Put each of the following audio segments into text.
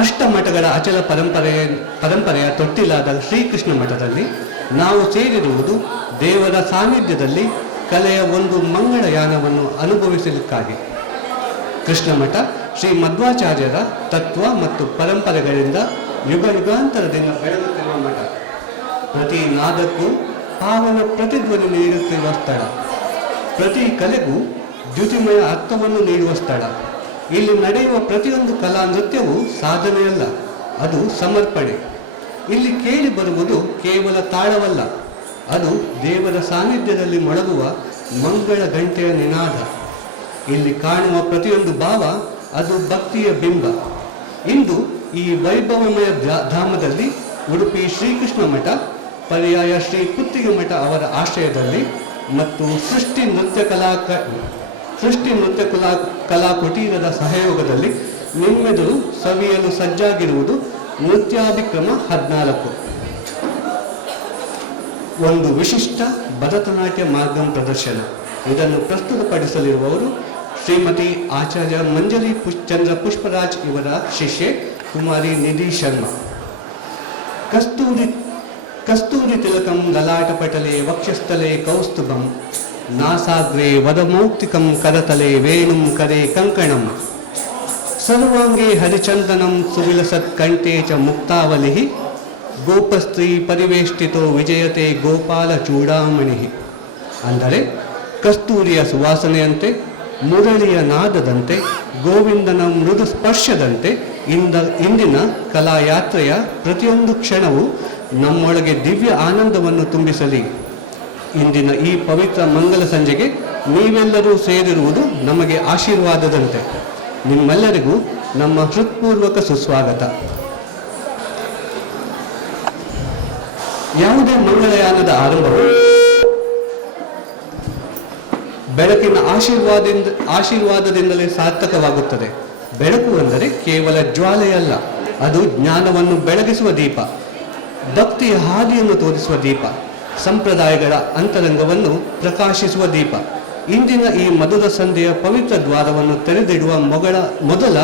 ಅಷ್ಟಮಠಗಳ ಅಚಲ ಪರಂಪರೆಯ ತೊಟ್ಟಿಲಾದ ಶ್ರೀಕೃಷ್ಣ ಮಠದಲ್ಲಿ ನಾವು ಸೇರಿರುವುದು ದೇವರ ಸಾನ್ನಿಧ್ಯದಲ್ಲಿ ಕಲೆಯ ಒಂದು ಮಂಗಳಯಾನವನ್ನು ಅನುಭವಿಸಲಿಕ್ಕಾಗಿ. ಕೃಷ್ಣ ಮಠ ಶ್ರೀ ಮಧ್ವಾಚಾರ್ಯರ ತತ್ವ ಮತ್ತು ಪರಂಪರೆಗಳಿಂದ ಯುಗಾಂತರದಿಂದ ಬೆಳೆಯುತ್ತಿರುವ ಮಠ. ಪ್ರತಿ ನಾದಕ್ಕೂ ಪಾವನ ಪ್ರತಿಧ್ವನಿ ನೀಡುತ್ತಿರುವ ಸ್ಥಳ, ಪ್ರತಿ ಕಲೆಗೂ ದ್ಯುತಿಮಯ ಅರ್ಥವನ್ನು ನೀಡುವ ಸ್ಥಳ. ಇಲ್ಲಿ ನಡೆಯುವ ಪ್ರತಿಯೊಂದು ಕಲಾ ನೃತ್ಯವೂ ಸಾಧನೆಯಲ್ಲ, ಅದು ಸಮರ್ಪಣೆ. ಇಲ್ಲಿ ಕೇಳಿ ಬರುವುದು ಕೇವಲ ತಾಳವಲ್ಲ, ಅದು ದೇವರ ಸಾನ್ನಿಧ್ಯದಲ್ಲಿ ಮೊಳಗುವ ಮಂಗಳ ಗಂಟೆಯ ನಿನಾದ. ಇಲ್ಲಿ ಕಾಣುವ ಪ್ರತಿಯೊಂದು ಭಾವ ಅದು ಭಕ್ತಿಯ ಬಿಂಬ. ಇಂದು ಈ ವೈಭವಮಯ ಧಾಮದಲ್ಲಿ ಉಡುಪಿ ಶ್ರೀಕೃಷ್ಣ ಮಠ, ಪರ್ಯಾಯ ಶ್ರೀ ಪುತ್ತಿಗೆ ಮಠ ಅವರ ಆಶ್ರಯದಲ್ಲಿ ಮತ್ತು ಸೃಷ್ಟಿ ನೃತ್ಯ ಕಲಾ ಕುಟೀರದ ಸಹಯೋಗದಲ್ಲಿ ನಿಮ್ಮೆದುರು ಸವಿಯಲು ಸಜ್ಜಾಗಿರುವುದು ನೃತ್ಯಾಭಿಕ್ರಮ 14. ಒಂದು ವಿಶಿಷ್ಟ ಭರತನಾಟ್ಯ ಮಾರ್ಗಂ ಪ್ರದರ್ಶನ. ಇದನ್ನು ಪ್ರಸ್ತುತಪಡಿಸಲಿರುವವರು ಶ್ರೀಮತಿ ಆಚಾರ್ಯ ಮಂಜರಿ ಚಂದ್ರ ಪುಷ್ಪರಾಜ್ ಇವರ ಶಿಷ್ಯೆ ಕುಮಾರಿ ನಿಧಿ ಶರ್ಮಾ. ಕಸ್ತೂರಿ ತಿಲಕಂ ಲಲಾಟಪಟಲೆ ವಕ್ಷಸ್ಥಲೆ ಕೌಸ್ತುಭಂ ನಾಸಾಗ್ರೆ ವದಮೌಕ್ತಿಕಂ ಕರತಲೆ ವೇಣುಂ ಕರೆ ಕಂಕಣಂ ಸರ್ವಾಂಗೇ ಹರಿಚಂದನಂ ಸುವಿಲಸತ್ ಕಂಠೇ ಚ ಮುಕ್ತಾವಲಿ ಗೋಪಸ್ತ್ರೀ ಪರಿವೇಷ್ಟಿತೋ ವಿಜಯತೆ ಗೋಪಾಲ ಚೂಡಾಮಣಿ. ಅಂದರೆ ಕಸ್ತೂರಿಯ ಸುವಾಸನೆಯಂತೆ, ಮುರಳಿಯ ನಾದದಂತೆ, ಗೋವಿಂದನ ಮೃದು ಸ್ಪರ್ಶದಂತೆ ಇಂದಿನ ಕಲಾಯಾತ್ರೆಯ ಪ್ರತಿಯೊಂದು ಕ್ಷಣವೂ ನಮ್ಮೊಳಗೆ ದಿವ್ಯ ಆನಂದವನ್ನು ತುಂಬಿಸಲಿ. ಇಂದಿನ ಈ ಪವಿತ್ರ ಮಂಗಲ ಸಂಜೆಗೆ ನೀವೆಲ್ಲರೂ ಸೇರಿರುವುದು ನಮಗೆ ಆಶೀರ್ವಾದದಂತೆ. ನಿಮ್ಮೆಲ್ಲರಿಗೂ ನಮ್ಮ ಹೃತ್ಪೂರ್ವಕ ಸುಸ್ವಾಗತ. ಯಾವುದೇ ಮಂಗಳಯಾನದ ಆರಂಭವು ಬೆಳಕಿನ ಆಶೀರ್ವಾದದಿಂದಲೇ ಸಾರ್ಥಕವಾಗುತ್ತದೆ. ಬೆಳಕು ಅಂದರೆ ಕೇವಲ ಜ್ವಾಲೆಯಲ್ಲ, ಅದು ಜ್ಞಾನವನ್ನು ಬೆಳಗಿಸುವ ದೀಪ, ಭಕ್ತಿಯ ಹಾದಿಯನ್ನು ತೋರಿಸುವ ದೀಪ, ಸಂಪ್ರದಾಯಗಳ ಅಂತರಂಗವನ್ನು ಪ್ರಕಾಶಿಸುವ ದೀಪ. ಇಂದಿನ ಈ ಮಧುರ ಸಂಧ್ಯೆಯ ಪವಿತ್ರ ದ್ವಾರವನ್ನು ತೆರೆದಿಡುವ ಮೊದಲ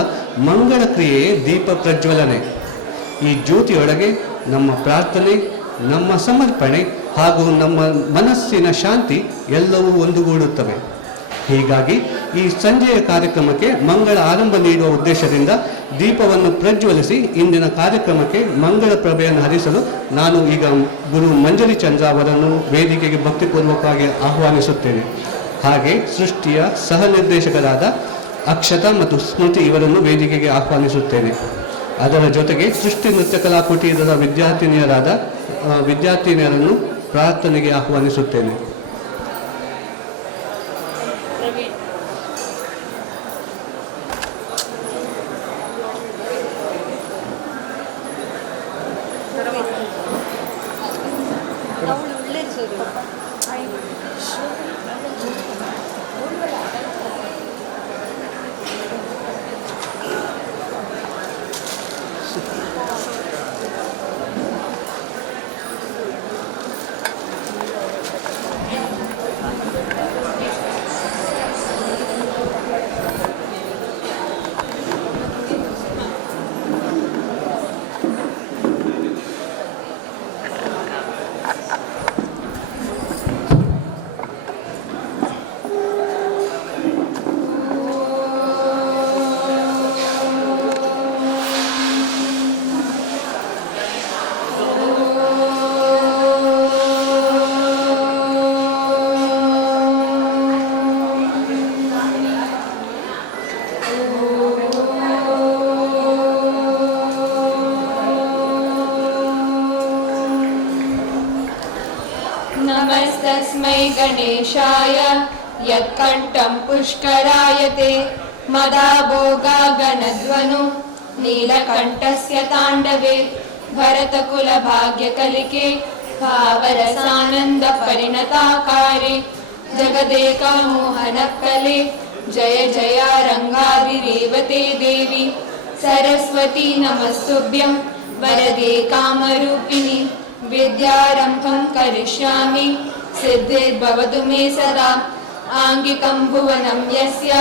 ಮಂಗಳ ಕ್ರಿಯೆಯೇ ದೀಪ ಪ್ರಜ್ವಲನೆ. ಈ ಜ್ಯೋತಿಯೊಳಗೆ ನಮ್ಮ ಪ್ರಾರ್ಥನೆ, ನಮ್ಮ ಸಮರ್ಪಣೆ ಹಾಗೂ ನಮ್ಮ ಮನಸ್ಸಿನ ಶಾಂತಿ ಎಲ್ಲವೂ ಒಂದುಗೂಡುತ್ತವೆ. ಹೀಗಾಗಿ ಈ ಸಂಜೆಯ ಕಾರ್ಯಕ್ರಮಕ್ಕೆ ಮಂಗಳ ಆರಂಭ ನೀಡುವ ಉದ್ದೇಶದಿಂದ ದೀಪವನ್ನು ಪ್ರಜ್ವಲಿಸಿ ಇಂದಿನ ಕಾರ್ಯಕ್ರಮಕ್ಕೆ ಮಂಗಳ ಪ್ರಭೆಯನ್ನು ಹರಿಸಲು ನಾನು ಈಗ ಗುರು ಮಂಜರಿ ಚಂದ್ರ ಅವರನ್ನು ವೇದಿಕೆಗೆ ಭಕ್ತಿಪೂರ್ವಕವಾಗಿ ಆಹ್ವಾನಿಸುತ್ತೇನೆ. ಹಾಗೆ ಸೃಷ್ಟಿಯ ಸಹ ನಿರ್ದೇಶಕರಾದ ಅಕ್ಷತಾ ಮತ್ತು ಸ್ಮೃತಿ ಇವರನ್ನು ವೇದಿಕೆಗೆ ಆಹ್ವಾನಿಸುತ್ತೇನೆ. ಅದರ ಜೊತೆಗೆ ಸೃಷ್ಟಿ ನೃತ್ಯ ಕಲಾ ಕುಟೀರದ ವಿದ್ಯಾರ್ಥಿನಿಯರನ್ನು ಪ್ರಾರ್ಥನೆಗೆ ಆಹ್ವಾನಿಸುತ್ತೇನೆ. नमस्तस्मै गणेशाय यत्कण्ठं पुष्करायते मदाभोगागणध्वनु नीलकण्ठस्य ताण्डवे भरतकुलभाग्यकलिके भावरसानन्दपरिणताकारे जगदेकमोहनकले जय जय रङ्गाधिरेवते देवी सरस्वती नमस्तुभ्यं वरदे कामरूपिणि विद्यारम्भं करिष्यामि सिद्धिर्भवतु मे सदा आङ्गिकं भुवनं यस्य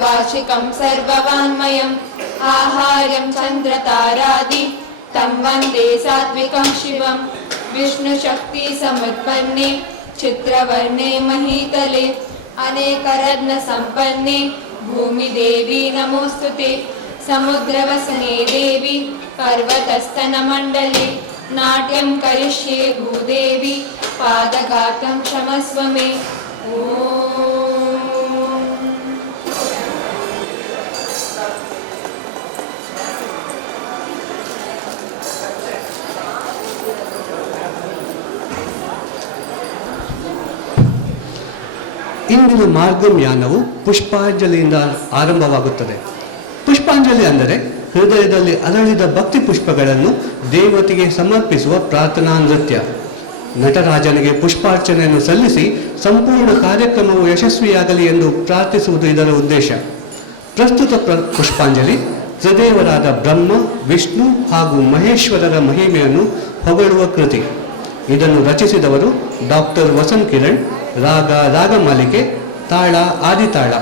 वाचिकं सर्ववाङ्मयं आहार्यं चन्द्रतारादि तं वन्दे सात्विकं शिवं विष्णुशक्तिसमुत्पन्ने चित्रवर्णे महीतले अनेकरत्नसम्पन्ने भूमिदेवी नमोऽस्तुते समुद्रवसने देवी पर्वतस्तनमण्डले नाट्यं करिष्ये भूदेवी पादघातं क्षमस्व मे ॐ ಇಂದಿನ ಮಾರ್ಗಮ್ಯಾನವು ಪುಷ್ಪಾಂಜಲಿಯಿಂದ ಆರಂಭವಾಗುತ್ತದೆ. ಪುಷ್ಪಾಂಜಲಿ ಅಂದರೆ ಹೃದಯದಲ್ಲಿ ಅರಳಿದ ಭಕ್ತಿ ಪುಷ್ಪಗಳನ್ನು ದೇವತೆಗೆ ಸಮರ್ಪಿಸುವ ಪ್ರಾರ್ಥನಾ ನೃತ್ಯ. ನಟರಾಜನಿಗೆ ಪುಷ್ಪಾರ್ಚನೆಯನ್ನು ಸಲ್ಲಿಸಿ ಸಂಪೂರ್ಣ ಕಾರ್ಯಕ್ರಮವು ಯಶಸ್ವಿಯಾಗಲಿ ಎಂದು ಪ್ರಾರ್ಥಿಸುವುದು ಇದರ ಉದ್ದೇಶ. ಪ್ರಸ್ತುತ ಪುಷ್ಪಾಂಜಲಿ ತ್ರಿದೇವರಾದ ಬ್ರಹ್ಮ, ವಿಷ್ಣು ಹಾಗೂ ಮಹೇಶ್ವರರ ಮಹಿಮೆಯನ್ನು ಹೊಗಳುವ ಕೃತಿ. ಇದನ್ನು ರಚಿಸಿದವರು ಡಾಕ್ಟರ್ ವಸಂತ್ ಕಿರಣ್. ರಾಗ ರಾಗಮಾಲಿಕೆ, ತಾಳ ಆದಿತಾಳ.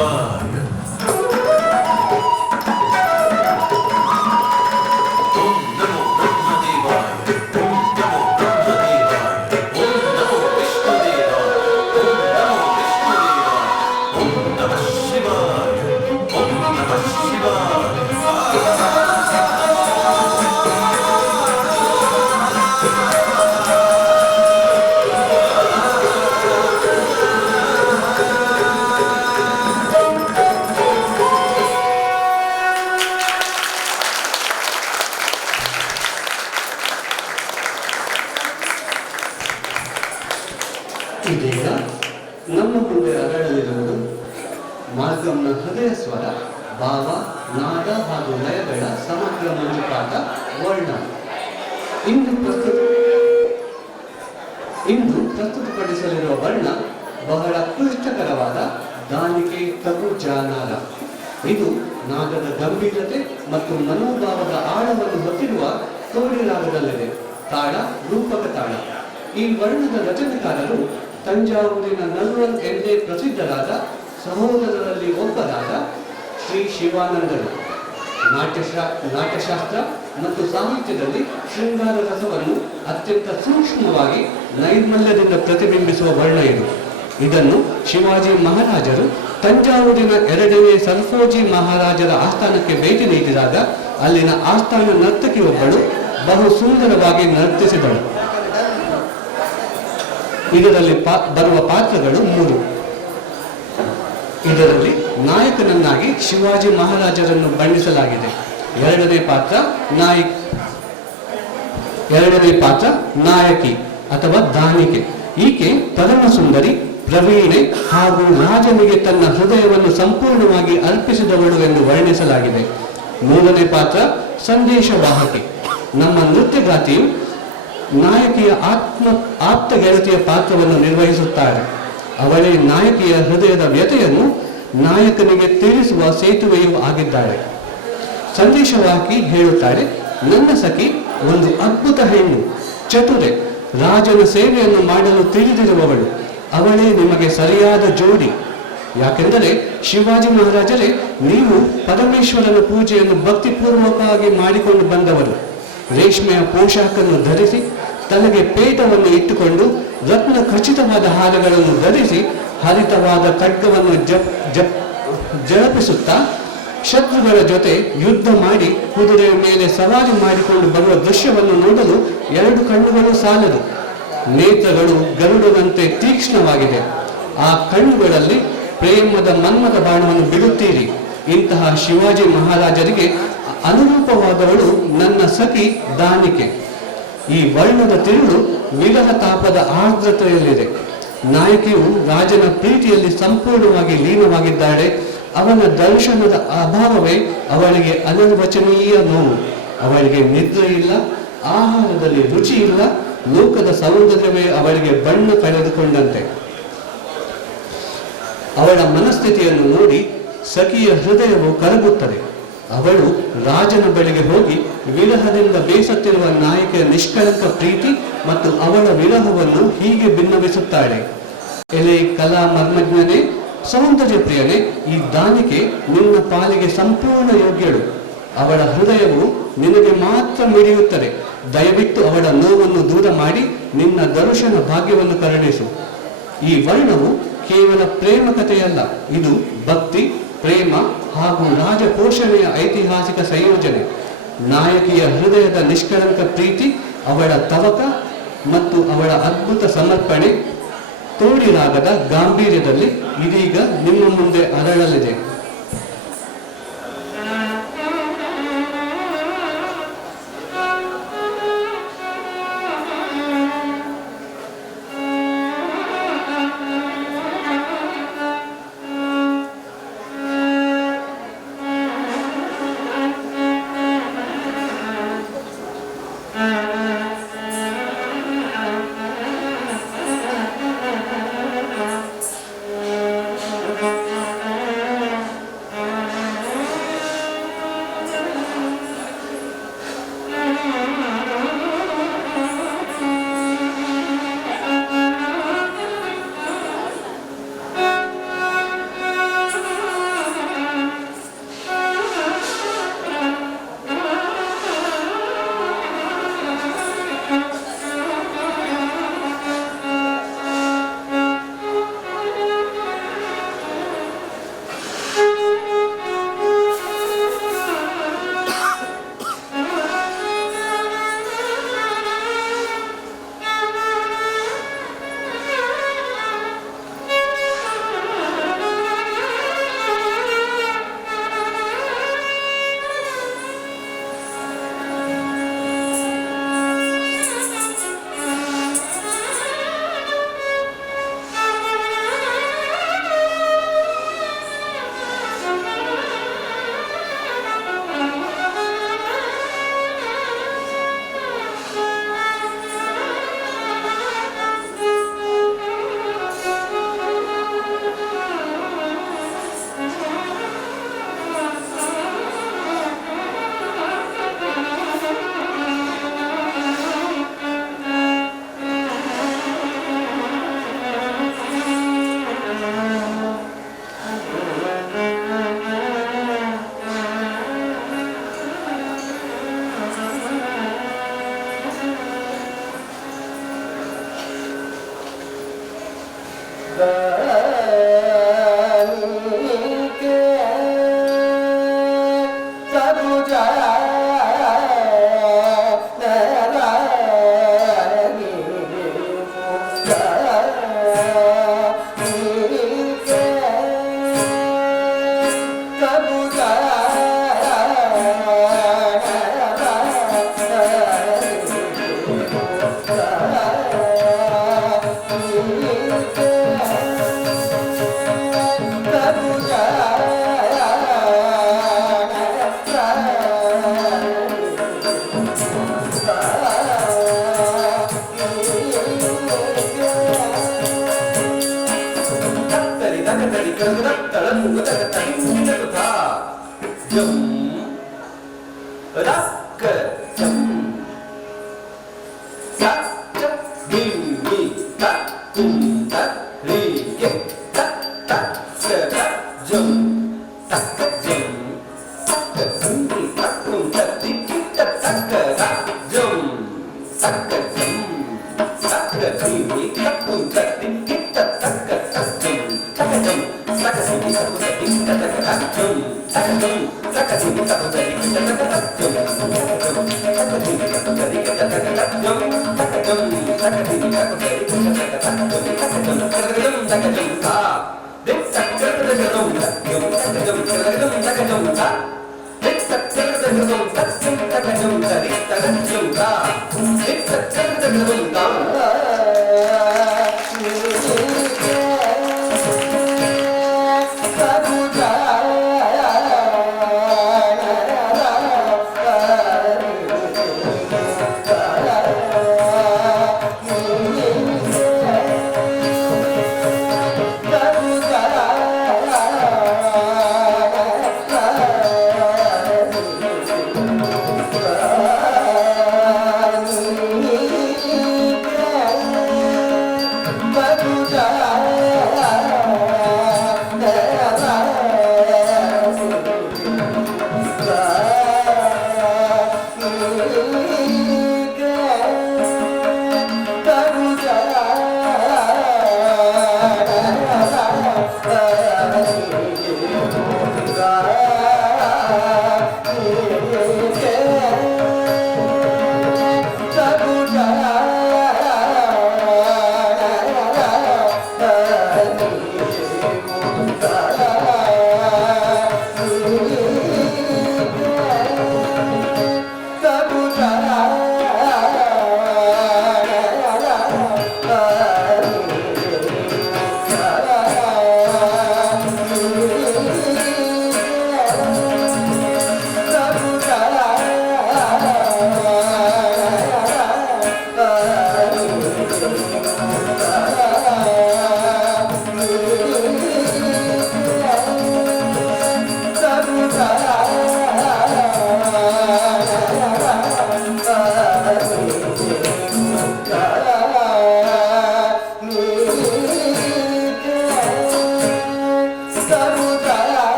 ಶಿವಾಯ. ಓಂ ನಮೋ ಬ್ರಹ್ಮದೇವಾಯ. ಓಂ ನಮೋ ಬ್ರಹ್ಮದೇವಾಯ. ಓಂ ನಮೋ ವಿಷ್ಣುದೇವಾಯ. ಓಂ ನಮೋ ವಿಷ್ಣುದೇವಾಯ. ಓಂ ನಮಃ ಶಿವಾಯ. ಓಂ ನಮಃ ಶಿವಾಯ. ಇದೀಗ ನಮ್ಮ ಮುಂದೆ ಅರಳಲಿರುವುದು ಮಾರ್ಗಂನ ಹೃದಯ ಸ್ವರ, ಭಾವ, ನಾದ ಹಾಗೂ ಲಯಗಳ ಸಮಗ್ರ ಮಂಜುಪಾತ ವರ್ಣ. ಇಂದು ಪ್ರಸ್ತುತಪಡಿಸಲಿರುವ ವರ್ಣ ಬಹಳ ಕ್ಲಿಷ್ಟಕರವಾದ ದಾನಿಕೆ ತಗು ಜಾನಾರ. ಇದು ನಾದದ ಗಂಭೀರತೆ ಮತ್ತು ಮನೋಭಾವದ ಆಳವನ್ನು ಹೊತ್ತಿರುವ ತೋಡಿ ರಾಗದಲ್ಲಿದೆ. ತಾಳ ರೂಪಕ ತಾಳ. ಈ ವರ್ಣದ ರಚನೆಕಾರರು ತಂಜಾವೂರಿನ ನಲ್ವನ್ ಎಂದೇ ಪ್ರಸಿದ್ಧರಾದ ಸಹೋದರರಲ್ಲಿ ಒಬ್ಬರಾದ ಶ್ರೀ ಶಿವಾನಂದರು. ನಾಟ್ಯಶಾಸ್ತ್ರ ಮತ್ತು ಸಾಹಿತ್ಯದಲ್ಲಿ ಶೃಂಗಾರ ರಸವನ್ನು ಅತ್ಯಂತ ಸೂಕ್ಷ್ಮವಾಗಿ ನೈರ್ಮಲ್ಯದಿಂದ ಪ್ರತಿಬಿಂಬಿಸುವ ವರ್ಣ ಇದು. ಇದನ್ನು ಶಿವಾಜಿ ಮಹಾರಾಜರು ತಂಜಾವೂರಿನ 2ನೇ ಸರ್ಫೋಜಿ ಮಹಾರಾಜರ ಆಸ್ಥಾನಕ್ಕೆ ಭೇಟಿ ನೀಡಿದಾಗ ಅಲ್ಲಿನ ಆಸ್ಥಾನ ನರ್ತಕಿಯೊಬ್ಬಳು ಬಹು ಸುಂದರವಾಗಿ ನರ್ತಿಸಿದಳು. ಇದರಲ್ಲಿ ಬರುವ ಪಾತ್ರಗಳು 3. ಇದರಲ್ಲಿ ನಾಯಕನನ್ನಾಗಿ ಶಿವಾಜಿ ಮಹಾರಾಜರನ್ನು ಬಣ್ಣಿಸಲಾಗಿದೆ. ಎರಡನೇ ಪಾತ್ರ ನಾಯಕಿ ಅಥವಾ ದಾನಿಕೆ. ಈಕೆ ಪರಮ ಸುಂದರಿ, ಪ್ರವೀಣೆ ಹಾಗೂ ರಾಜನಿಗೆ ತನ್ನ ಹೃದಯವನ್ನು ಸಂಪೂರ್ಣವಾಗಿ ಅರ್ಪಿಸಿದವಳು ಎಂದು ವರ್ಣಿಸಲಾಗಿದೆ. 3ನೇ ಪಾತ್ರ ಸಂದೇಶವಾಹಕಿ. ನಮ್ಮ ನೃತ್ಯಗಾತಿಯು ನಾಯಕಿಯ ಆಪ್ತ ಗೆಳತಿಯ ಪಾತ್ರವನ್ನು ನಿರ್ವಹಿಸುತ್ತಾರೆ. ಅವಳೇ ನಾಯಕಿಯ ಹೃದಯದ ವ್ಯಥೆಯನ್ನು ನಾಯಕನಿಗೆ ತಿಳಿಸುವ ಸೇತುವೆಯೂ ಆಗಿದ್ದಾಳೆ. ಸಂದೇಶವಾಹಕಿ ಹೇಳುತ್ತಾಳೆ, ನನ್ನ ಸಖಿ ಒಂದು ಅದ್ಭುತ ಹೆಣ್ಣು, ಚತುರೆ, ರಾಜನ ಸೇವೆಯನ್ನು ಮಾಡಲು ತಿಳಿದಿರುವವಳು. ಅವಳೇ ನಿಮಗೆ ಸರಿಯಾದ ಜೋಡಿ. ಯಾಕೆಂದರೆ ಶಿವಾಜಿ ಮಹಾರಾಜರೇ, ನೀವು ಪರಮೇಶ್ವರನ ಪೂಜೆಯನ್ನು ಭಕ್ತಿಪೂರ್ವಕವಾಗಿ ಮಾಡಿಕೊಂಡು ಬಂದವರು. ರೇಷ್ಮೆಯ ಪೋಷಾಕನ್ನು ಧರಿಸಿ, ತಲೆಗೆ ಪೇಟವನ್ನು ಇಟ್ಟುಕೊಂಡು, ರತ್ನ ಖಚಿತವಾದ ಹಾರಗಳನ್ನು ಧರಿಸಿ, ಹರಿತವಾದ ಖಡ್ಗವನ್ನು ಜಳಪಿಸುತ್ತಾ ಶತ್ರುಗಳ ಜೊತೆ ಯುದ್ಧ ಮಾಡಿ ಕುದುರೆಯ ಮೇಲೆ ಸವಾರಿ ಮಾಡಿಕೊಂಡು ಬರುವ ದೃಶ್ಯವನ್ನು ನೋಡಲು 2 ಕಣ್ಣುಗಳು ಸಾಲದು. ನೇತ್ರಗಳು ಗರುಡನಂತೆ ತೀಕ್ಷ್ಣವಾಗಿದೆ. ಆ ಕಣ್ಣುಗಳಲ್ಲಿ ಪ್ರೇಮದ ಮನ್ಮಥ ಬಾಣವನ್ನು ಬಿಡುತ್ತೀರಿ. ಇಂತಹ ಶಿವಾಜಿ ಮಹಾರಾಜರಿಗೆ ಅನುರೂಪವಾದವಳು ನನ್ನ ಸಖಿ ದಾನಿಕೆ. ಈ ವರ್ಣದ ತಿರುಳು ವಿರಹ ತಾಪದ ಆರ್ದ್ರತೆಯಲ್ಲಿದೆ. ನಾಯಕಿಯು ರಾಜನ ಪ್ರೀತಿಯಲ್ಲಿ ಸಂಪೂರ್ಣವಾಗಿ ಲೀನವಾಗಿದ್ದಾಳೆ. ಅವನ ದರ್ಶನದ ಅಭಾವವೇ ಅವಳಿಗೆ ಅನಿರ್ವಚನೀಯ ನೋವು. ಅವಳಿಗೆ ನಿದ್ರೆ ಇಲ್ಲ, ಆಹಾರದಲ್ಲಿ ರುಚಿ ಇಲ್ಲ, ಲೋಕದ ಸೌಂದರ್ಯವೇ ಅವಳಿಗೆ ಬಣ್ಣ ಕಳೆದುಕೊಂಡಂತೆ. ಅವಳ ಮನಸ್ಥಿತಿಯನ್ನು ನೋಡಿ ಸಖಿಯ ಹೃದಯವು ಕರಗುತ್ತದೆ. ಅವಳು ರಾಜನ ಬಳಿಗೆ ಹೋಗಿ ವಿರಹದಿಂದ ಬೇಸತ್ತಿರುವ ನಾಯಕಿಯ ನಿಷ್ಕಳಂಕ ಪ್ರೀತಿ ಮತ್ತು ಅವಳ ವಿರಹವನ್ನು ಹೀಗೆ ಭಿನ್ನವಿಸುತ್ತಾಳೆ. ಎಲೆ ಕಲಾ ಮರ್ಮಜ್ಞನೇ, ಸೌಂದರ್ಯ ಪ್ರಿಯನೇ, ಈ ದಾನಿಕೆ ನಿನ್ನ ಪಾಲಿಗೆ ಸಂಪೂರ್ಣ ಯೋಗ್ಯಳು. ಅವಳ ಹೃದಯವು ನಿನಗೆ ಮಾತ್ರ ಮಿಡಿಯುತ್ತದೆ. ದಯವಿಟ್ಟು ಅವಳ ನೋವನ್ನು ದೂರ ಮಾಡಿ ನಿನ್ನ ದರ್ಶನ ಭಾಗ್ಯವನ್ನು ಕರುಣಿಸು. ಈ ವರ್ಣವು ಕೇವಲ ಪ್ರೇಮ ಕಥೆಯಲ್ಲ, ಇದು ಭಕ್ತಿ, ಪ್ರೇಮ ಹಾಗೂ ರಾಜ ಪೋಷಣೆಯ ಐತಿಹಾಸಿಕ ಸಂಯೋಜನೆ. ನಾಯಕಿಯ ಹೃದಯದ ನಿಷ್ಕಳಂಕ ಪ್ರೀತಿ, ಅವಳ ತವಕ ಮತ್ತು ಅವಳ ಅದ್ಭುತ ಸಮರ್ಪಣೆ ತೋಡಿ ರಾಗದ ಗಾಂಭೀರ್ಯದಲ್ಲಿ ಇದೀಗ ನಿಮ್ಮ ಮುಂದೆ ಅರಳಲಿದೆ. Love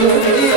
Thank you.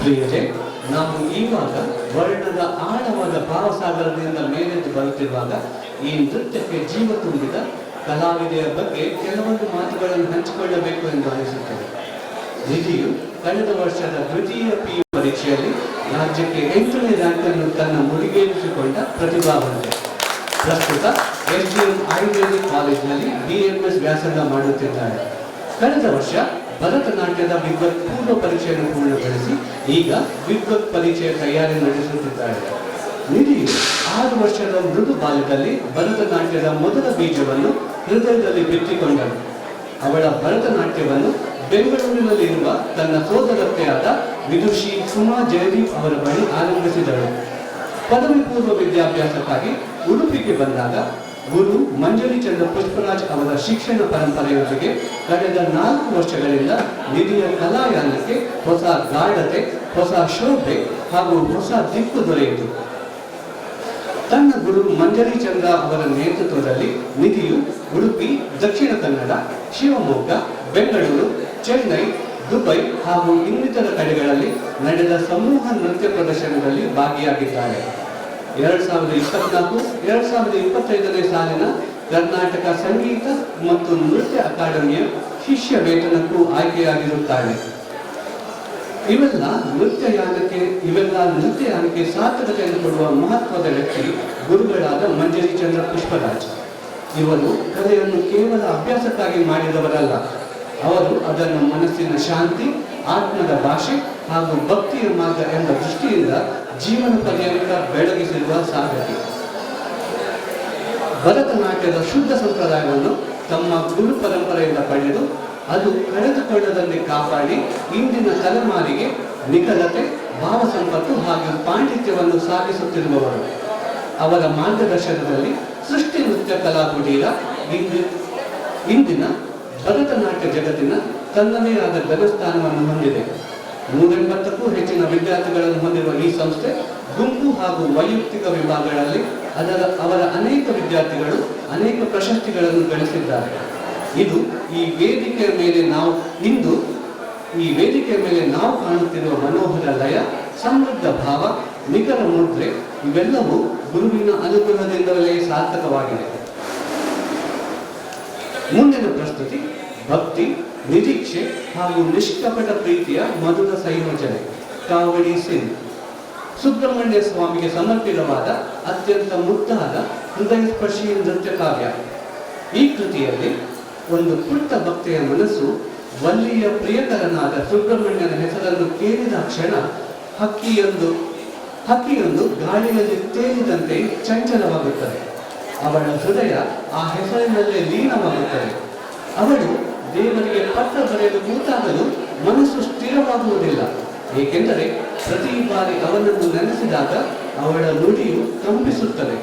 ಪ್ರಿಯರೇ, ನಾವು ಇವಾಗ ವರ್ಣದ ಆಳವಾದ ಭಾವಸಾಗರದಿಂದ ಮೇಲೆದ್ದು ಬರುತ್ತಿರುವಾಗ ಈ ನೃತ್ಯಕ್ಕೆ ಜೀವ ತುಂಬಿದ ಕಲಾವಿದೆಯ ಬಗ್ಗೆ ಕೆಲವೊಂದು ಮಾತುಗಳನ್ನು ಹಂಚಿಕೊಳ್ಳಬೇಕು ಎಂದು ಅನಿಸುತ್ತದೆ. ನಿಧಿಯು ಕಳೆದ ವರ್ಷದ ದ್ವಿತೀಯ PU ಪರೀಕ್ಷೆಯಲ್ಲಿ ರಾಜ್ಯಕ್ಕೆ 8ನೇ ರ್ಯಾಂಕ್ ಅನ್ನು ತನ್ನ ಮುಡಿಗೇರಿಸಿಕೊಂಡ ಪ್ರತಿಭಾವಂತೆ. ಪ್ರಸ್ತುತ SDM ಆಯುರ್ವೇದಿಕ್ ಕಾಲೇಜಿನಲ್ಲಿ BMS ವ್ಯಾಸಂಗ ಮಾಡುತ್ತಿದ್ದಾಳೆ. ಕಳೆದ ವರ್ಷ ಭರತನಾಟ್ಯದ ವಿದ್ವತ್ ಪೂರ್ವ ಪರೀಕ್ಷೆಯನ್ನು ಪೂರ್ಣಗೊಳಿಸಿ ಈಗ ವಿದ್ವತ್ ಪರೀಕ್ಷೆಯ ತಯಾರಿ ನಡೆಸುತ್ತಿದ್ದಾಳೆ. ನಿಧಿಯು 6 ವರ್ಷದ ಮೃದು ಬಾಲ್ಯದಲ್ಲಿ ಭರತನಾಟ್ಯದ ಮೊದಲ ಬೀಜವನ್ನು ಹೃದಯದಲ್ಲಿ ಬಿತ್ತಿಕೊಂಡಳು. ಅವಳ ಭರತನಾಟ್ಯವನ್ನು ಬೆಂಗಳೂರಿನಲ್ಲಿರುವ ತನ್ನ ಸೋದರತ್ತೆಯಾದ ವಿದುಷಿ ಸುಮಾ ಜಯದೀಪ್ ಅವರ ಬಳಿ ಆರಂಭಿಸಿದಳು. ಪದವಿ ಪೂರ್ವ ವಿದ್ಯಾಭ್ಯಾಸಕ್ಕಾಗಿ ಉಡುಪಿಗೆ ಬಂದಾಗ ಗುರು ಮಂಜರಿ ಚಂದ್ರ ಪುಷ್ಪರಾಜ್ ಅವರ ಶಿಕ್ಷಣ ಪರಂಪರೆಯೊಂದಿಗೆ ಕಳೆದ 4 ವರ್ಷಗಳಿಂದ ನಿಧಿಯ ಕಲಾಯಾನಕ್ಕೆ ಹೊಸ ಗಾಢತೆ, ಹೊಸ ಶೋಭೆ ಹಾಗೂ ಹೊಸ ದಿಕ್ಕು ದೊರೆಯಿತು. ತನ್ನ ಗುರು ಮಂಜರಿ ಚಂದ್ರ ಅವರ ನೇತೃತ್ವದಲ್ಲಿ ನಿಧಿಯು ಉಡುಪಿ, ದಕ್ಷಿಣ ಕನ್ನಡ, ಶಿವಮೊಗ್ಗ, ಬೆಂಗಳೂರು, ಚೆನ್ನೈ, ದುಬೈ ಹಾಗೂ ಇನ್ನಿತರ ಕಡೆಗಳಲ್ಲಿ ನಡೆದ ಸಮೂಹ ನೃತ್ಯ ಪ್ರದರ್ಶನದಲ್ಲಿ ಭಾಗಿಯಾಗಿದ್ದಾರೆ. 2024-2025ನೇ ಸಾಲಿನ ಕರ್ನಾಟಕ ಸಂಗೀತ ಮತ್ತು ನೃತ್ಯ ಅಕಾಡೆಮಿಯ ಶಿಷ್ಯ ವೇತನಕ್ಕೂ ಆಯ್ಕೆಯಾಗಿರುತ್ತಾಳೆ. ಇವೆಲ್ಲ ನೃತ್ಯಯಾನಕ್ಕೆ ಸಾರ್ಥಕತೆಯನ್ನು ಕೊಡುವ ಮಹತ್ವದ ವ್ಯಕ್ತಿ ಗುರುಗಳಾದ ಮಂಜರಿ ಚಂದ್ರ ಪುಷ್ಪರಾಜ್. ಇವರು ಕಲೆಯನ್ನು ಕೇವಲ ಅಭ್ಯಾಸಕ್ಕಾಗಿ ಮಾಡಿದವರಲ್ಲ, ಅವರು ಅದನ್ನು ಮನಸ್ಸಿನ ಶಾಂತಿ, ಆತ್ಮದ ಭಾಷೆ ಹಾಗೂ ಭಕ್ತಿಯ ಮಾರ್ಗ ಎಂಬ ದೃಷ್ಟಿಯಿಂದ ಜೀವನ ಪರ್ಯಂತ ಬೆಳಗಿಸಿರುವ ಸಾಧಕಿ. ಭರತನಾಟ್ಯದ ಶುದ್ಧ ಸಂಪ್ರದಾಯವನ್ನು ತಮ್ಮ ಗುರು ಪರಂಪರೆಯಿಂದ ಪಡೆದು ಅದು ಕಳೆದುಕೊಳ್ಳದಂತೆ ಕಾಪಾಡಿ ಇಂದಿನ ತಲೆಮಾರಿಗೆ ನಿಖರತೆ, ಭಾವ ಸಂಪತ್ತು ಹಾಗೂ ಪಾಂಡಿತ್ಯವನ್ನು ಸಾಗಿಸುತ್ತಿರುವವರು. ಅವರ ಮಾರ್ಗದರ್ಶನದಲ್ಲಿ ಸೃಷ್ಟಿ ನೃತ್ಯ ಕಲಾ ಕುಟೀರ ಇಂದಿನ ಭರತನಾಟ್ಯ ಜಗತ್ತಿನ ತನ್ನದೇ ಆದ ಘನಸ್ಥಾನವನ್ನು ಹೊಂದಿದೆ. 180ಕ್ಕೂ ಹೆಚ್ಚಿನ ವಿದ್ಯಾರ್ಥಿಗಳನ್ನು ಹೊಂದಿರುವ ಈ ಸಂಸ್ಥೆ ಗುಂಪು ಹಾಗೂ ವೈಯಕ್ತಿಕ ವಿಭಾಗಗಳಲ್ಲಿ ಅವರ ಅನೇಕ ವಿದ್ಯಾರ್ಥಿಗಳು ಅನೇಕ ಪ್ರಶಸ್ತಿಗಳನ್ನು ಗಳಿಸಿದ್ದಾರೆ. ಈ ವೇದಿಕೆಯ ಮೇಲೆ ನಾವು ಕಾಣುತ್ತಿರುವ ಮನೋಹರ ಲಯ, ಸಮೃದ್ಧ ಭಾವ, ನಿಖರ ಮುದ್ರೆ ಇವೆಲ್ಲವೂ ಗುರುವಿನ ಅನುಗ್ರಹದಿಂದಲೇ ಸಾರ್ಥಕವಾಗಿದೆ. ಮುಂದಿನ ಪ್ರಸ್ತುತಿ ಭಕ್ತಿ, ನಿರೀಕ್ಷೆ ಹಾಗೂ ನಿಷ್ಕಪಟ ಪ್ರೀತಿಯ ಮಧುರ ಸಂಯೋಜನೆ ಕಾವಡಿ ಸಿಂಗ್. ಸುಬ್ರಹ್ಮಣ್ಯ ಸ್ವಾಮಿಗೆ ಸಮರ್ಪಿತವಾದ ಅತ್ಯಂತ ಮುದ್ದಾದ ಹೃದಯ ಸ್ಪರ್ಶಿ ನೃತ್ಯ ಕಾವ್ಯ. ಈ ಕೃತಿಯಲ್ಲಿ ಒಂದು ಪುಟ್ಟ ಭಕ್ತಿಯ ಮನಸ್ಸು ವಲ್ಲಿಯ ಪ್ರಿಯಕರನಾದ ಸುಬ್ರಹ್ಮಣ್ಯನ ಹೆಸರನ್ನು ಕೇಳಿದ ಕ್ಷಣ ಹಕ್ಕಿಯೊಂದು ಗಾಳಿಯಲ್ಲಿ ತೇಲಿದಂತೆ ಚಂಚಲವಾಗುತ್ತದೆ. ಅವಳ ಹೃದಯ ಆ ಹೆಸರಿನಲ್ಲೇ ಲೀನವಾಗುತ್ತದೆ. ಅವಳು ದೇವರಿಗೆ ಪತ್ರ ಬರೆಯಲು ಕೂತಾಗಲೂ ಮನಸ್ಸು ಸ್ಥಿರವಾಗುವುದಿಲ್ಲ, ಏಕೆಂದರೆ ಪ್ರತಿ ಬಾರಿ ಅವನನ್ನು ನೆನೆಸಿದಾಗ ಅವಳ ನುಡಿಯು ಕಂಪಿಸುತ್ತದೆ,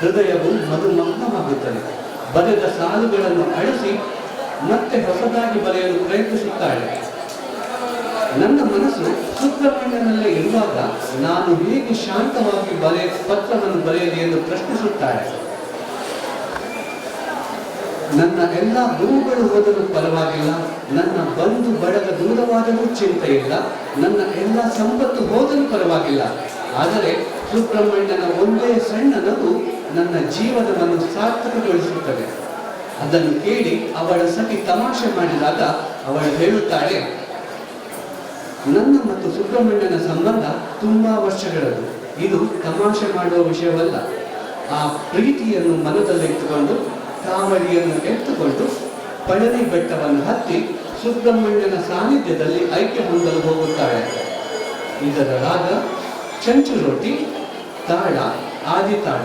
ಹೃದಯವು ಮಧುಮಗ್ನವಾಗುತ್ತದೆ. ಬರೆದ ಸಾಲುಗಳನ್ನು ಅಳಿಸಿ ಮತ್ತೆ ಹೊಸದಾಗಿ ಬರೆಯಲು ಪ್ರಯತ್ನಿಸುತ್ತಾಳೆ. ನನ್ನ ಮನಸ್ಸು ಸುಬ್ರಹ್ಮಣ್ಯನಲ್ಲೇ ಇರುವಾಗ ನಾನು ಹೇಗೆ ಶಾಂತವಾಗಿ ಪತ್ರವನ್ನು ಬರೆಯಲಿ ಎಂದು ಪ್ರಶ್ನಿಸುತ್ತಾಳೆ. ನನ್ನ ಎಲ್ಲ ನೋವುಗಳು ಹೋದರೂ ಪರವಾಗಿಲ್ಲ, ನನ್ನ ಬಂಧು ಬಳಗ ದೂರವಾದರೂ ಚಿಂತೆ ಇಲ್ಲ, ನನ್ನ ಎಲ್ಲ ಸಂಪತ್ತು ಹೋದರೂ ಪರವಾಗಿಲ್ಲ, ಆದರೆ ಸುಬ್ರಹ್ಮಣ್ಯನ ಒಂದೇ ಸಣ್ಣ ನಗು ನನ್ನ ಜೀವನವನ್ನು ಸಾರ್ಥಕಗೊಳಿಸುತ್ತದೆ. ಅದನ್ನು ಕೇಳಿ ಅವಳ ಸಖಿ ತಮಾಷೆ ಮಾಡಿದಾಗ ಅವಳು ಹೇಳುತ್ತಾಳೆ, ನನ್ನ ಮತ್ತು ಸುಬ್ರಹ್ಮಣ್ಯನ ಸಂಬಂಧ ತುಂಬಾ ವರ್ಷಗಳದ್ದು. ಇದು ತಮಾಷೆ ಮಾಡುವ ವಿಷಯವಲ್ಲ. ಆ ಪ್ರೀತಿಯನ್ನು ಮನದಲ್ಲಿಟ್ಟುಕೊಂಡು ಕಾವಡಿಯನ್ನು ಎತ್ತುಕೊಂಡು ಪಳನಿ ಬೆಟ್ಟವನ್ನು ಹತ್ತಿ ಸುಬ್ರಹ್ಮಣ್ಯನ ಸಾನ್ನಿಧ್ಯದಲ್ಲಿ ಐಕ್ಯ ಹೊಂದಲು ಹೋಗುತ್ತಾಳೆ. ಇದರ ರಾಗ ಚಂಚು ರೋಟಿ, ತಾಳ ಆದಿತಾಳ.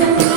Thank you.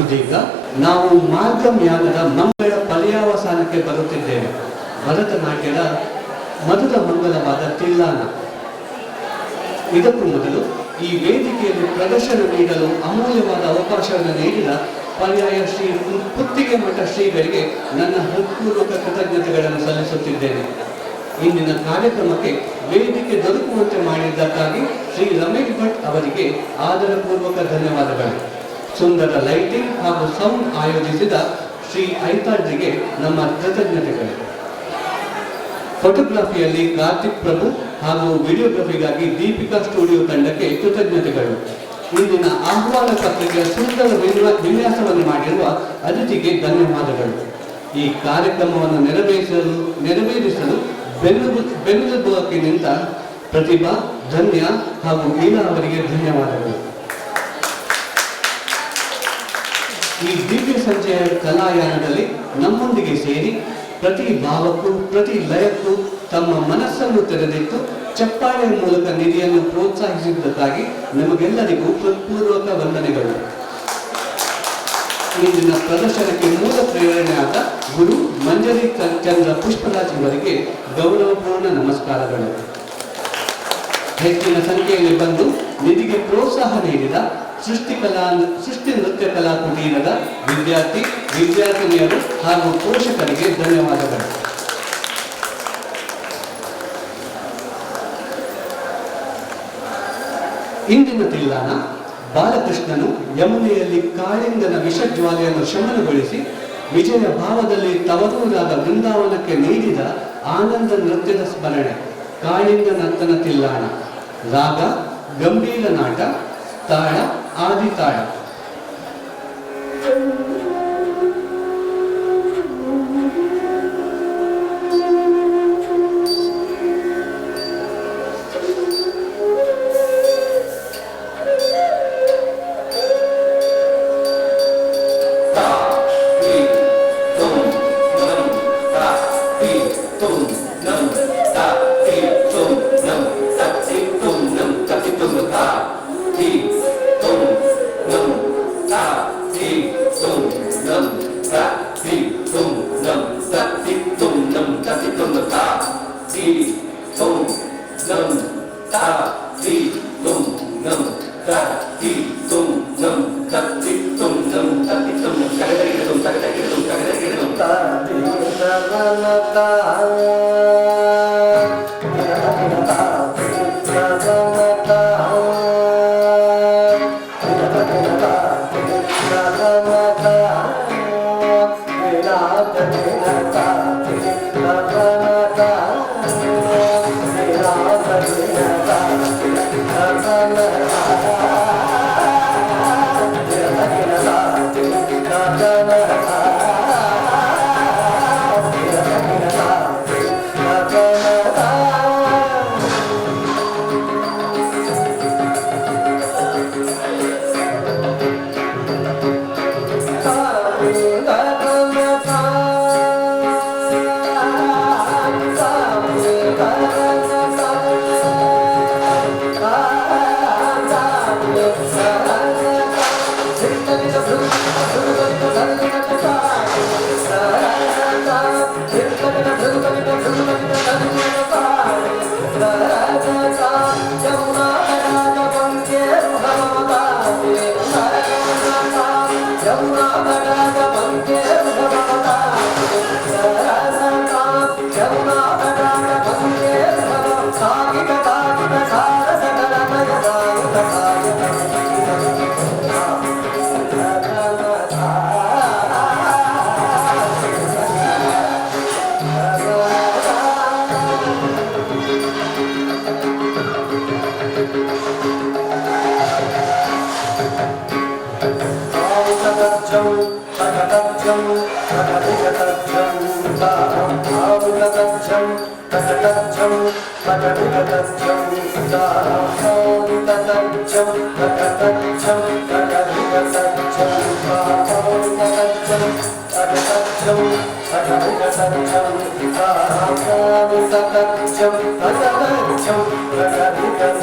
ಇದೀಗ ನಾವು ಮಾರ್ಗಮ್ಯಾನದ ಮಂಗಳ ಪರ್ಯಾವಸಾನಕ್ಕೆ ಬರುತ್ತಿದ್ದೇವೆ. ಭರತನಾಟ್ಯದ ಮಧುರ ಮಂಗಲವಾದ ತಿಲ್ಲಾನ. ಇದಕ್ಕೂ ಮೊದಲು ಈ ವೇದಿಕೆಯಲ್ಲಿ ಪ್ರದರ್ಶನ ನೀಡಲು ಅಮೂಲ್ಯವಾದ ಅವಕಾಶವನ್ನು ನೀಡಿದ ಪರ್ಯಾಯ ಶ್ರೀ ಪುತ್ತಿಗೆ ಮಠ ಶ್ರೀಗಳಿಗೆ ನನ್ನ ಹೃತ್ಪೂರ್ವಕ ಕೃತಜ್ಞತೆಗಳನ್ನು ಸಲ್ಲಿಸುತ್ತಿದ್ದೇನೆ. ಇಂದಿನ ಕಾರ್ಯಕ್ರಮಕ್ಕೆ ವೇದಿಕೆ ದೊರಕುವಂತೆ ಮಾಡಿದ್ದಕ್ಕಾಗಿ ಶ್ರೀ ರಮೇಶ್ ಭಟ್ ಅವರಿಗೆ ಆದರಪೂರ್ವಕ ಧನ್ಯವಾದಗಳು. ಸುಂದರ ಲೈಟಿಂಗ್ ಹಾಗೂ ಸೌಂಡ್ ಆಯೋಜಿಸಿದ ಶ್ರೀ ಐತಾಳ್ರಿಗೆ ನಮ್ಮ ಕೃತಜ್ಞತೆಗಳು. ಫೋಟೋಗ್ರಫಿಯಲ್ಲಿ ಕಾರ್ತಿಕ್ ಪ್ರಭು ಹಾಗೂ ವಿಡಿಯೋಗ್ರಫಿಗಾಗಿ ದೀಪಿಕಾ ಸ್ಟುಡಿಯೋ ತಂಡಕ್ಕೆ ಕೃತಜ್ಞತೆಗಳು. ಇಂದಿನ ಆಹ್ವಾನ ಪತ್ರಿಕೆಯ ಸುಂದರ ವಿನ್ಯಾಸವನ್ನು ಮಾಡಿರುವ ಅತಿಥಿಗೆ ಧನ್ಯವಾದಗಳು. ಈ ಕಾರ್ಯಕ್ರಮವನ್ನು ನೆರವೇರಿಸಲು ಬೆನ್ನೆಲುಬಾಗಿ ನಿಂತ ಪ್ರತಿಭಾ, ಧನ್ಯ ಹಾಗೂ ಮೀನಾ ಅವರಿಗೆ ಧನ್ಯವಾದಗಳು. ಈ ದಿವ್ಯ ಸಂಜೆಯ ಕಲಾಯಾನದಲ್ಲಿ ನಮ್ಮೊಂದಿಗೆ ಸೇರಿ ಪ್ರತಿ ಭಾವಕ್ಕೂ ಪ್ರತಿ ಲಯಕ್ಕೂ ತಮ್ಮ ಮನಸ್ಸನ್ನು ತೆರೆದಿಟ್ಟು ಚಪ್ಪಾಳೆಯ ಮೂಲಕ ನಿಧಿಯನ್ನು ಪ್ರೋತ್ಸಾಹಿಸಿದ್ದಕ್ಕಾಗಿ ನಮಗೆಲ್ಲರಿಗೂ ಹೃತ್ಪೂರ್ವಕ ವಂದನೆಗಳು. ಇಂದಿನ ಪ್ರದರ್ಶನಕ್ಕೆ ಮೂಲ ಪ್ರೇರಣೆಯಾದ ಗುರು ಮಂಜರಿ ಚಂದ್ರ ಪುಷ್ಪರಾಜ್ ಅವರಿಗೆ ಗೌರವಪೂರ್ಣ ನಮಸ್ಕಾರಗಳು. ಹೆಚ್ಚಿನ ಸಂಖ್ಯೆಯಲ್ಲಿ ಬಂದು ನಿಧಿಗೆ ಪ್ರೋತ್ಸಾಹ ನೀಡಿದ ಸೃಷ್ಟಿ ನೃತ್ಯ ಕಲಾ ಕುಟೀರದ ವಿದ್ಯಾರ್ಥಿನಿಯರು ಹಾಗೂ ಪೋಷಕರಿಗೆ ಧನ್ಯವಾದಗಳು. ಇಂದಿನ ತಿಲ್ಲಾನ ಬಾಲಕೃಷ್ಣನು ಯಮುನೆಯಲ್ಲಿ ಕಾಳಿಂಗನ ವಿಷಜ್ವಾಲೆಯನ್ನು ಶಮನಗೊಳಿಸಿ ವಿಜಯ ಭಾವದಲ್ಲಿ ತವರೂರಾದ ಬೃಂದಾವನಕ್ಕೆ ನೀಡಿದ ಆನಂದ ನೃತ್ಯದ ಸ್ಮರಣೆ. ಕಾಳಿಂಗನರ್ತನ ತಿಲ್ಲಾನ. ರಾಗ ಗಂಭೀರ ನಾಟ, ತಾಳ ಆದಿತಾಳ. Thank you.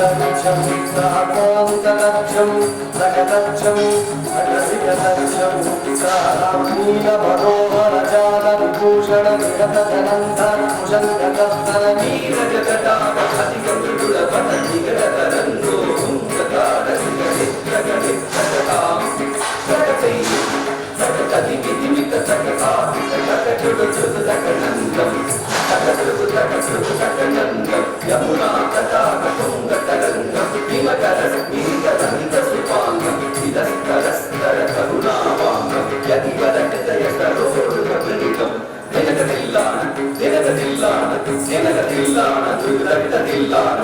तच्चं सात्वन्तकच्छं सकतच्छं सकसिकतच्छं सारामीलमनोहरजालविभूषणविरतजलन्धरमुषङ्गकस्तरनीरजटाकथिकमृदुलपटनिगडतरङ्गो यमुना तटाकटुङ्गतरङ्गं हिमकरस्मीकरन्तसुपाङ्गं तिरस्करस्तर करुणावाङ्गं यदिवरहृदयसरोरुगमृगं दिनगतिल्लान दिनगतिल्लान दिनगतिल्लान दुर्गतिल्लान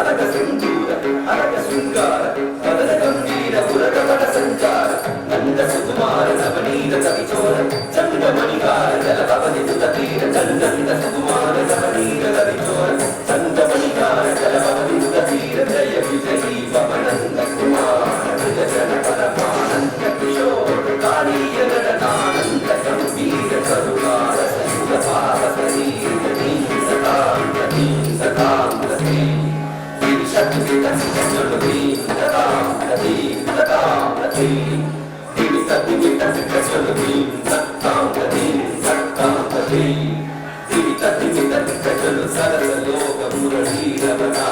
अनक सिन्दूर अनक शृङ्गार मदन गम्भीर पुरगमन सञ्चार नन्द सुकुमार नवनीत कविचोर चन्द्रमणिकार जलभवनि दुततीर चन्दन्द सुकुमार नवनीत कविचोर चन्द्रमणिकार जलभवनि दुततीर जय विजयी पवनन्द कुमार जन परमानन्द किशोर कालीय नटनानन्द गम्भीर करुणार सयुग पाव शरीर सतां सतां शक्ति कसिकचलुभी सतां सरलोकमुरलीरवना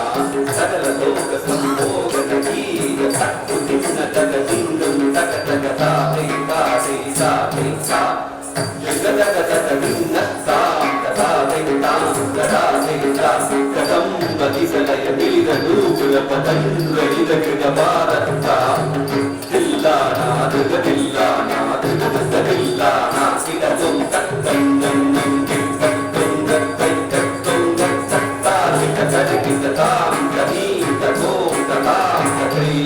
सकललोक संभोगनगीर भक्तुनिम्नतगदिन्दुं तकतगताते ताते साते सा जगदगतगदिन्नत्तां तथाते तां तथाते ता कदम्बदिसलय नीलनूपुरपतङ्गलिदकृतभारता दिल्लाना दिल्लाना दिल्लाना सिरतुं तत्तन्नं तत्तं तत्तं तत्तालिकतरिकिततां तमीं ततों ततां तत्री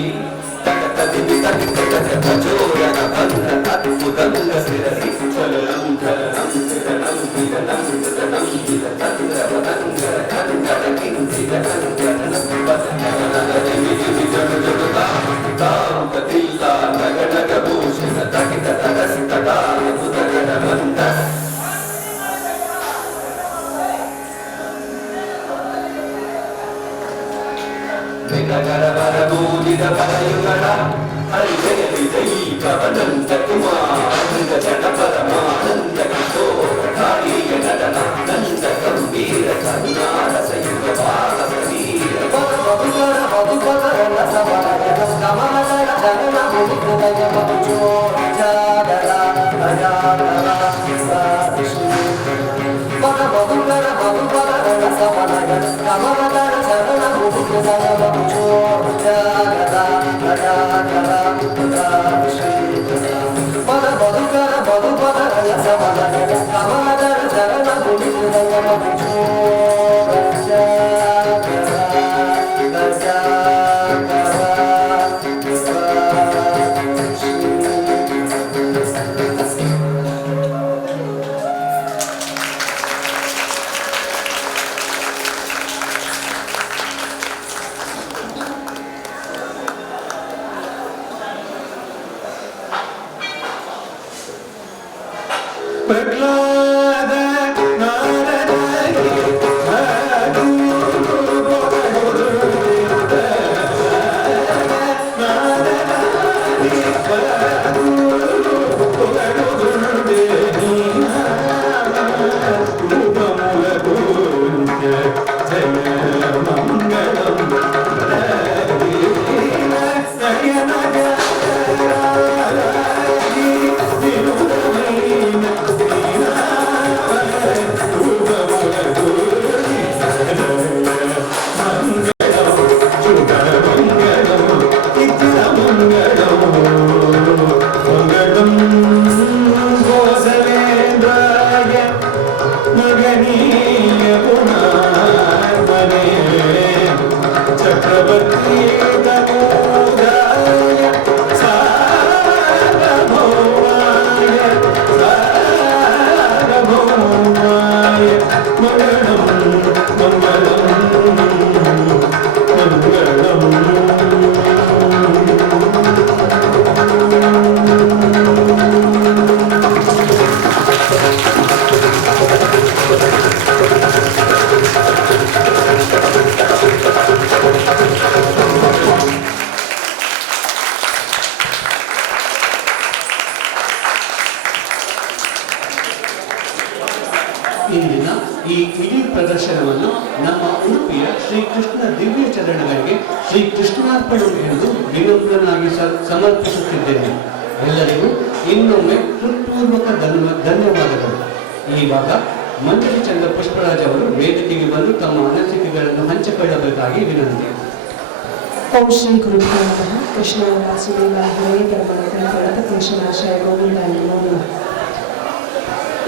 तकतदितकतकतकजोरन बन्ध अद्भुतं शिरसि चलनं चलनं चलनं किरणं कृतनं किरतन्द्रवनङ्गर कन्दरकिञ्चिदकङ्करणं तां ततिल्ला नगनगभूषण तकिततरस्तदालमुदगणमन्द विनगरवरभूदिदवरयुगण हरिजय विजयी पवनन्द कुमार जन परमानन्द किशोर कालीय नटनानन्द गम्भीर करुणारसयुग पाव शरीर मधुकर मधुकर रसवरजन कमलदल जनन मुनिहृदय मधुचोर जागरा अजागरा मधुकर मधुकर रसवरजन कमलदल जनन मुनिहृदय मधुचोर जागरा अजागरा मधुकर मधुकर रसवरजन कमलदल जनन मुनिहृदय मधुचोर जागरा Thank you. ಪ್ರಿಯ ಶ್ರೀಕೃಷ್ಣ ದಿವ್ಯ ಚರಣಗಳಿಗೆ ಶ್ರೀಕೃಷ್ಣಾರ್ಪಣೆ ಎಂದು ವಿನಮ್ರನಾಗಿ ಸಮರ್ಪಿಸುತ್ತಿದ್ದೇನೆ. ಎಲ್ಲರಿಗೂ ಇನ್ನೊಮ್ಮೆ ಹೃತ್ಪೂರ್ವಕ ಧನ್ಯವಾದಗಳು. ಈವಾಗ ಮಂಜರಿ ಚಂದ್ರ ಪುಷ್ಪರಾಜ್ ಅವರು ವೇದಿಕೆಗೆ ಬಂದು ತಮ್ಮ ಅನಿಸಿಕೆಗಳನ್ನು ಹಂಚಿಕೊಳ್ಳಬೇಕಾಗಿ ವಿನಂತಿ. ಓಂ ಶ್ರೀ ಗುರುಭ್ಯೋ ನಮಃ. ಕೃಷ್ಣ ವಾಸುದೇವ ಹರೇ ಪರಮಾತ್ಮ ಪ್ರಣತ ಕೃಷ್ಣಾಶಯ ಗೋವಿಂದ ನಮೋ ನಮಃ.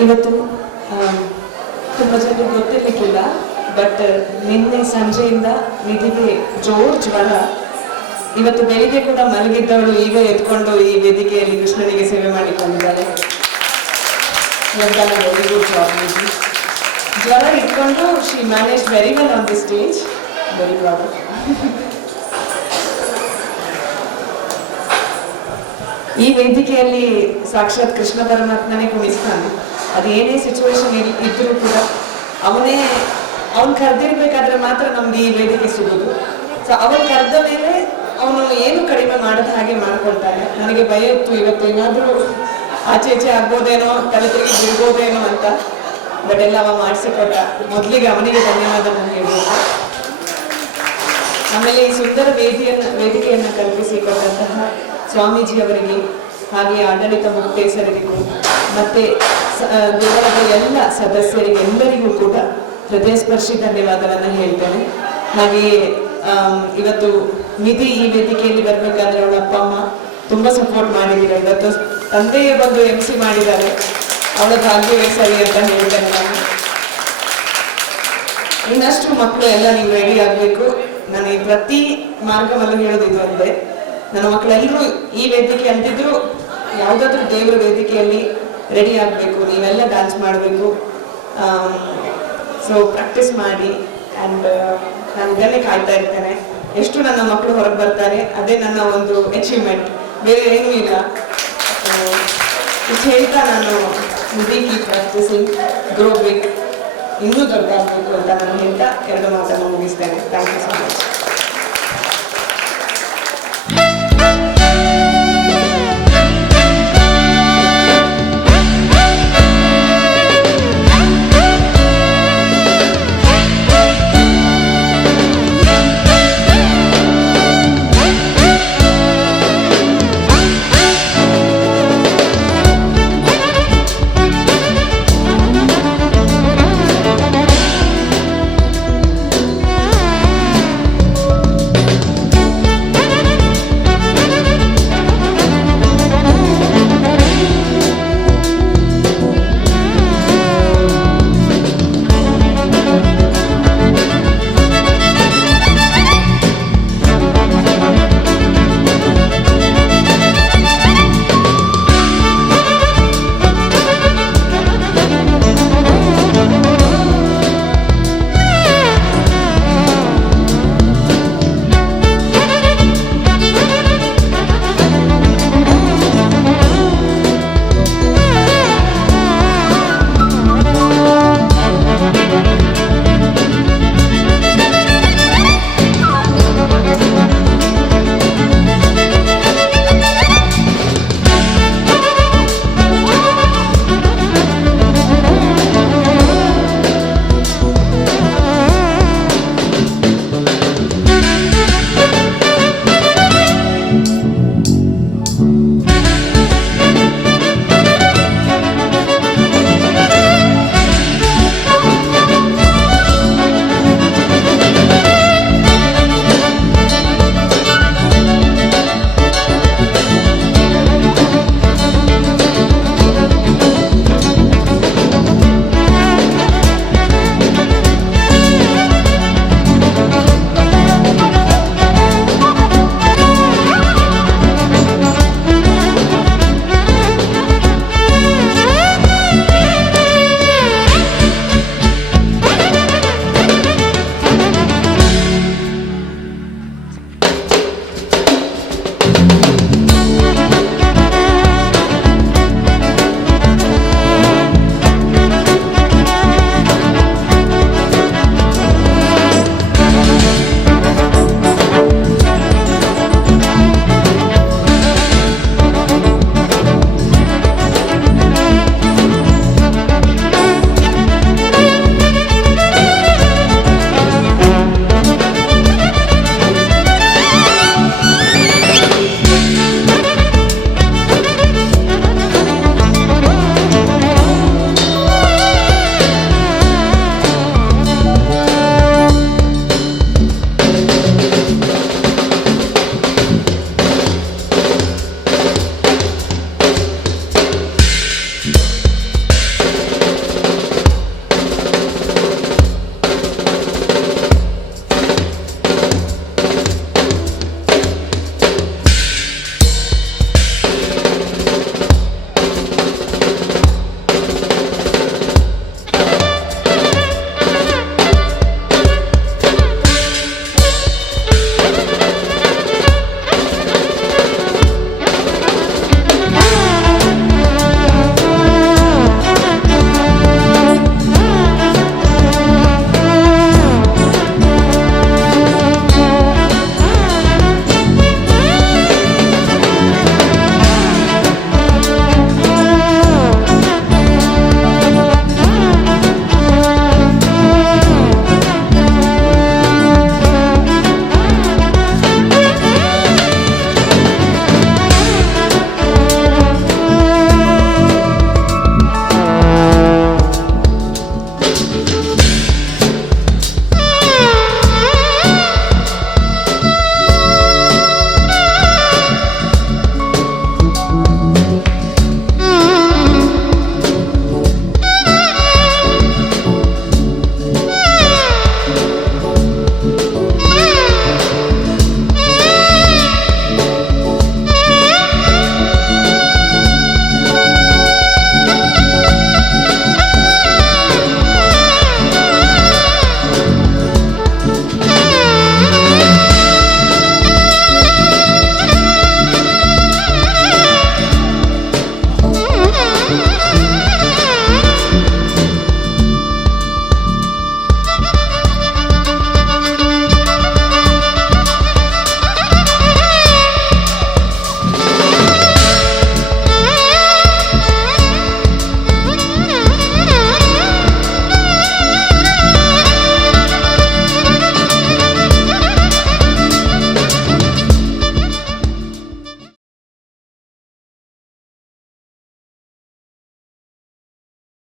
ಇವತ್ತು ತುಂಬ ಜನರಿಗೆ ಗೊತ್ತಿರಲಿಕ್ಕಿಲ್ಲ, ಬಟ್ ನಿನ್ನೆ ಸಂಜೆಯಿಂದ ನಿಧಿಗೆ ಜೋರ್ ಜ್ವರ. ಇವತ್ತು ಬೆಳಿಗ್ಗೆ ಕೂಡ ಮಲಗಿದ್ದವಳು ಈಗ ಎತ್ಕೊಂಡು ಈ ವೇದಿಕೆಯಲ್ಲಿ ಕೃಷ್ಣನಿಗೆ ಸೇವೆ ಮಾಡಿಕೊಂಡಿದ್ದಾಳೆ. ವೆರಿ ಗುಡ್ ಜಾಬ್ ನಿಧಿ. ಜ್ವರ ಇಟ್ಕೊಂಡು she manage very well on the stage. Very proud. ಈ ವೇದಿಕೆಯಲ್ಲಿ ಸಾಕ್ಷಾತ್ ಕೃಷ್ಣ ಪರಮಾತ್ಮನೇ ಕುಣಿಸ್ತಾನೆ. ಅದು ಏನೇ ಸಿಚುವೇಶನ್ ಇದ್ರೂ ಕೂಡ ಅವನು ಕರೆದಿರ್ಬೇಕಾದ್ರೆ ಮಾತ್ರ ನಮ್ಗೆ ಈ ವೇದಿಕೆ ಸಿಗೋದು. ಸೊ ಅವನು ಕರೆದ ಮೇಲೆ ಅವನು ಏನು ಕಡಿಮೆ ಮಾಡದ ಹಾಗೆ ಮಾಡ್ಕೊಳ್ತಾನೆ. ನನಗೆ ಭಯ ಇತ್ತು ಇವತ್ತು ಏನಾದರೂ ಆಚೆ ಈಚೆ ಆಗ್ಬೋದೇನೋ, ತಲೆ ತಿರುಗಿ ಬಿಡ್ಬೋದೇನೋ ಅಂತ. ಬಟ್ ಎಲ್ಲ ಅವ ಮಾಡಿಸಿಕೊಟ್ಟ. ಮೊದಲಿಗೆ ಅವನಿಗೆ ಧನ್ಯವಾದ ನಾನು ಹೇಳ್ಬೇಕು. ಆಮೇಲೆ ಈ ಸುಂದರ ವೇದಿಕೆಯನ್ನು ಕಲ್ಪಿಸಿಕೊಟ್ಟಂತಹ ಸ್ವಾಮೀಜಿ ಅವರಿಗೆ, ಹಾಗೆ ಆಡಳಿತ ಮುಕ್ತೇಸರಿಗೂ ಮತ್ತೆ ದೇವರದ ಎಲ್ಲ ಸದಸ್ಯರಿಗೆ ಎಲ್ಲರಿಗೂ ಕೂಡ ಹೃದಯಸ್ಪರ್ಶಿ ಧನ್ಯವಾದವನ್ನು ಹೇಳ್ತೇನೆ. ಹಾಗೆಯೇ ಇವತ್ತು ನಿಧಿ ಈ ವೇದಿಕೆಯಲ್ಲಿ ಬರಬೇಕಾದ್ರೆ ಅವಳ ಅಪ್ಪ ಅಮ್ಮ ತುಂಬಾ ಸಪೋರ್ಟ್ ಮಾಡಿದ್ದಾರೆ. ಇವತ್ತು ತಂದೆಯೇ ಬಂದು MC ಮಾಡಿದ್ದಾರೆ. ಅವಳ ಭಾಗ್ಯವೇ ಸರಿ ಅಂತ ಹೇಳ್ತೇನೆ ನಾನು. ಇನ್ನಷ್ಟು ಮಕ್ಕಳು ಎಲ್ಲ ನೀವು ರೆಡಿ ಆಗಬೇಕು. ನಾನು ಈ ಪ್ರತಿ ಮಾರ್ಗವಲ್ಲೂ ಹೇಳೋದಿದ್ದು ಒಂದೇ, ನನ್ನ ಮಕ್ಕಳೆಲ್ಲರೂ ಈ ವೇದಿಕೆ ಅಂತಿದ್ರು ಯಾವುದಾದ್ರೂ ದೇವರ ವೇದಿಕೆಯಲ್ಲಿ ರೆಡಿ ಆಗಬೇಕು. ನೀವೆಲ್ಲ ಡ್ಯಾನ್ಸ್ ಮಾಡಬೇಕು. ಸೊ ಪ್ರಾಕ್ಟೀಸ್ ಮಾಡಿ. ಆ್ಯಂಡ್ ನಾನು ಇದನ್ನೇ ಕಾಯ್ತಾ ಇರ್ತೇನೆ. ಎಷ್ಟು ನನ್ನ ಮಕ್ಕಳು ಹೊರಗೆ ಬರ್ತಾರೆ ಅದೇ ನನ್ನ ಒಂದು ಅಚೀವ್ಮೆಂಟ್, ಬೇರೆ ಏನೂ ಇಲ್ಲ. ಇಷ್ಟು ಹೇಳ್ತಾ ನಾನು ಕೀಪ್ ಪ್ರಾಕ್ಟೀಸಿಂಗ್, ಗ್ರೋ ಬಿಗ್, ಇನ್ನೂ ದೊಡ್ಡ ಆಗಬೇಕು ಅಂತ ನಾನು ಹೇಳ್ತಾ ಎರಡು ಮಾತನ್ನು ಮುಗಿಸ್ತೇನೆ. Thank you so much.